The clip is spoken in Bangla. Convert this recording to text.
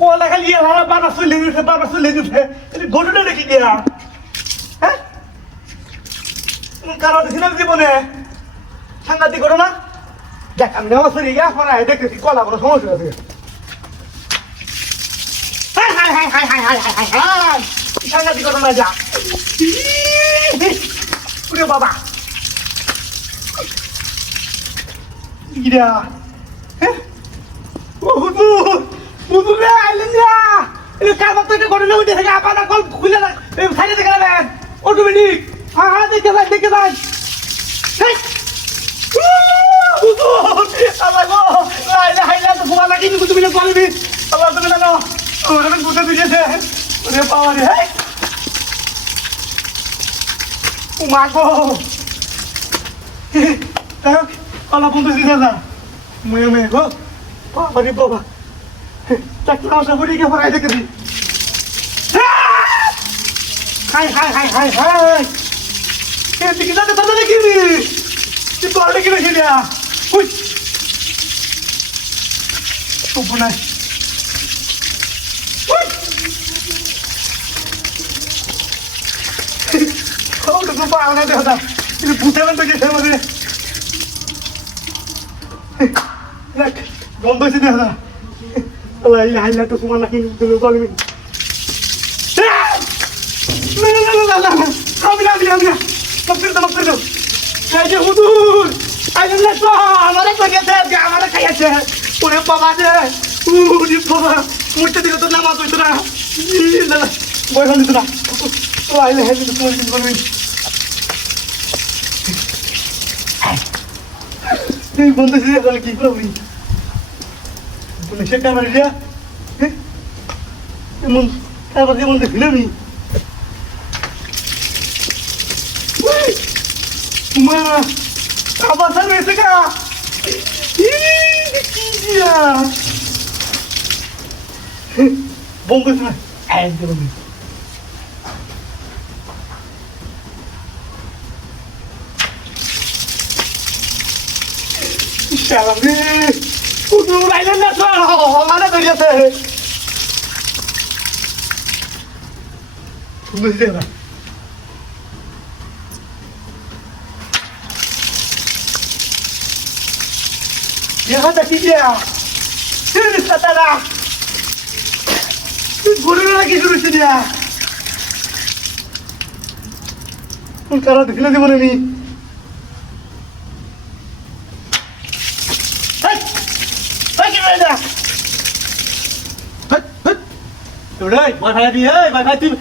কলা খালি বাবা চলে উঠে ঘটনা দেখি গিয়া হ্যাঁ কারণ দেখি না জীবনে সাংঘাতিক ঘটনা দেখ আমি আমার শরীর গিয়া পড়ায় দেখতেছি কলা বড় সমস্যা আছে সাংঘাতিক ঘটনা যা বাবা গিয়া হ্যাঁ বুঝুরে আইলেন না এই কারবার তো এটা ঘটনা উঠে থেকে আপনার কল খুলে না সাইডে দেখে নেবেন অটোমেটিক হ্যাঁ দেখে যান আল্লাহ গো হাইলা তো ঘুমা লাগি তুমি না বলবি আল্লাহ তুমি না ওরা বুঝে দিয়েছে ওরে বাবা রে ও মা গো আল্লাহ বন্ধু দিছে না মেয়ে গো বাবা রে বাবা চাকরা আসা পড়ে গিয়ে পড়াই দেখে দি হাই এদিকে যাতে তো দেখি তুই তো আরে কি রেখে দেয়া উই উপনাই ওটা তো পাও না দেখা কিন্তু ভূতের তো গেছে আমাদের দেখ বন্ধ হয়েছে দেখা আল্লাহ এই হাইলা তো তোমার নাকি তুমি বলবি আমি না মাফ দাও এই যে হুজুর আইলেন না তো আমারে তো গেছে আমারে খাইছে ওরে বাবা রে ওরে বাবা মুড়তে দিলে তো নামাজ হইতো না বই হল দিত না তো আইলে হেলে তো তুমি বলবি এই বন্ধু দিয়ে বলে কি করবি বলে সে কামার দিয়া এমন কামার যেমন দেখলি আমি মা আবার সামনে এসে গা বন্ধু না একদম Salamé! Udah lain na to. Mana to dia teh? Tunggu dia na. Dia ada dia. Sini satara. Guru lagi suruh dia. Kalau dekila di mana ni? Rồi đây, bài phải đi ơi, bài phải tìm.